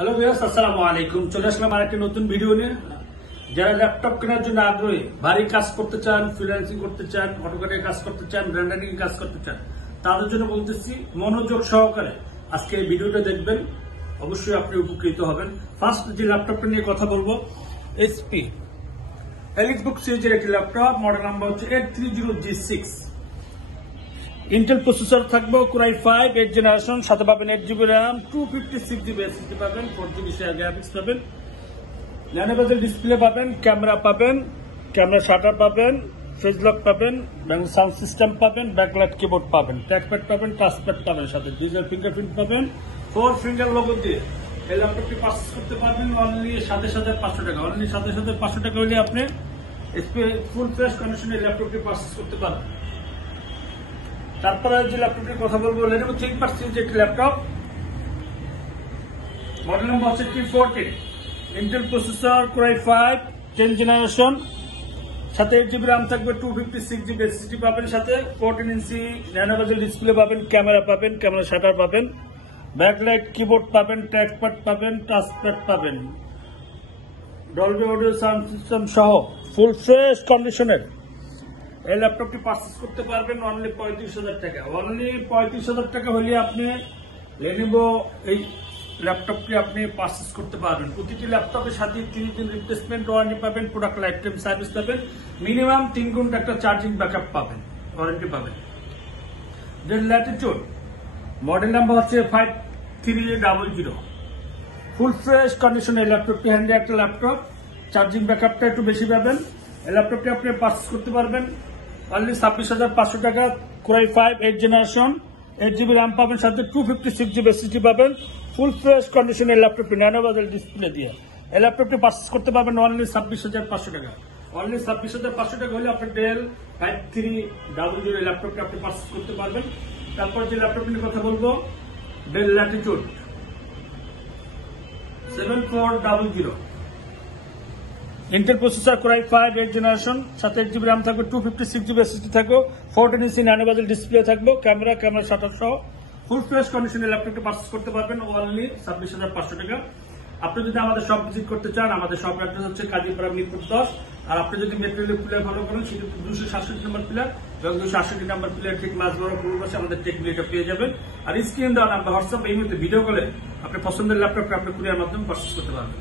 Hello viewers, আসসালামু আলাইকুম। চলে আসলাম আরেকটি নতুন ভিডিও নিয়ে। যারা ল্যাপটপ কেনার জন্য আগ্রহী, ভারী কাজ করতে চান, ফ্রিল্যান্সিং করতে চান, অটোক্যাডে কাজ করতে চান, ব্র্যান্ডিং কাজ করতে চান, তাদের জন্য বলতেছি মনোযোগ সহকারে আজকে এই ভিডিওটা দেখবেন, অবশ্যই আপনি উপকৃত হবেন। ফার্স্ট যে ল্যাপটপটা নিয়ে কথা বলবো, এইচপি এলিটবুক সিরিজের একটি ল্যাপটপ, মডেল নাম্বার হচ্ছে 830G6। ইন্টেল প্রসেসর থাকবে কোরাই 5 8 জেনারেশন, সাথে পাবেন 8GB RAM, 256GB SSD পাবেন, 4GB গ্রাফিক্স পাবেন, ন্যানোবেজেল ডিসপ্লে পাবেন, ক্যামেরা পাবেন, ক্যামেরা শাটার পাবেন, ফেস লক পাবেন, সাউন্ড সিস্টেম পাবেন, ব্যাকলাইট কিবোর্ড পাবেন, ট্র্যাকপ্যাড পাবেন, টাচপ্যাড পাবেন, সাথে ডিজিটাল ফিঙ্গারপ্রিন্ট পাবেন, 4 ফিঙ্গার লোগো দিয়ে এই ল্যাপটপটি পারচেজ করতে পারবেন অনলি 27,500 টাকা। অনলি 27,500 টাকা হলে আপনি ফুল ফ্রেশ কন্ডিশনে ল্যাপটপটি পারচেজ করতে পারবেন। তারপরে যে ল্যাপটপটির কথা বলবো, Lenovo ThinkPad সিরিজের একটি ল্যাপটপ, মডেল নাম্বার হচ্ছে T14, Intel processor core i 5 10 generation, সাথে 8GB RAM থাকবে, 256GB SSD পাবেন, সাথে 14 ইঞ্চি ন্যানোবেজেল ডিসপ্লে পাবেন, ক্যামেরা পাবেন, ক্যামেরা শাটার পাবেন, ব্যাকলাইট কিবোর্ড পাবেন, ট্র্যাকপ্যাড পাবেন, টাচপ্যাড পাবেন, ডলবি অডিও সাউন্ড সিস্টেম সহ ফুল ফ্রেশ কন্ডিশনের এই ল্যাপটপটি পারচেজ করতে পারবেন অনলি 35,000 টাকা। অনলি 35,000 টাকা হলে আপনি Lenovo এই ল্যাপটপটি আপনি পারচেজ করতে পারবেন। প্রতিটি ল্যাপটপের সাথে 30 দিন রিপ্লেসমেন্ট ওয়ারেন্টি পাবেন, প্রোডাক্ট লাইফ টাইম সার্ভিস পাবেন, মিনিমাম 3 ঘন্টা একটা চার্জিং ব্যাকআপ পাবেন, ওয়ারেন্টি পাবেন। দেন ল্যাটিটিউড, মডেল নাম্বার হচ্ছে 5300, ফুল ফ্রেশ কন্ডিশনের ল্যাপটপটি, হ্যান্ডি একটা ল্যাপটপ, চার্জিং ব্যাকআপটা একটু বেশি পাবেন। এই ল্যাপটপটি আপনি পারচেজ করতে পারবেন অনলি 26,500 টাকা। কোরাই 5 8 জেনারেশন, 8GB RAM পাবেন, সাথে 256GB SSD পাবেন, ফুল ফ্রেশ কন্ডিশনের ল্যাপটপটি ন্যানোবেজেল ডিসপ্লে দিয়ে এই ল্যাপটপটি পারচেজ করতে পারবেন অনলি 26,500 টাকা। অনলি 26,500 টাকা হলে আপনি ডেল 5300 এই ল্যাপটপটি আপনি পারচেজ করতে পারবেন। তারপর যে ল্যাপটপটি নিয়ে কথা বলবো, del Latitude 7400, Intel processor core i 5 8 generation, সাথে 8GB RAM থাকবে, 256GB SSD থাকবে, 14 ইঞ্চি ন্যানোবেজেল ডিসপ্লে থাকবে, ক্যামেরা শাটার সহ ফুল ফ্রেশ কন্ডিশনের ল্যাপটপটি পারচেজ করতে পারবেন অনলি 26,500 টাকা। আপনি যদি আমাদের শপ ভিজিট করতে চান, আমাদের শপ অ্যাড্রেস হচ্ছে কাজীপাড়া মিরপুর 10। আর আপনি যদি মেট্রো রেল পিলার ফলো করেন, সেটা 267 নম্বর পিলার এবং 268 নম্বর পিলার ঠিক মাঝ বড় পূর্ব পাশে আমাদের টেকনিকটা পেয়ে যাবেন। আর স্ক্রিন দেওয়া নাম্বার হোয়াটসঅ্যাপ এই মুহূর্তে ভিডিও কলে আপনি পছন্দের ল্যাপটপটা আপনি কুরিয়ার মাধ্যমে পারচেজ করতে পারবেন।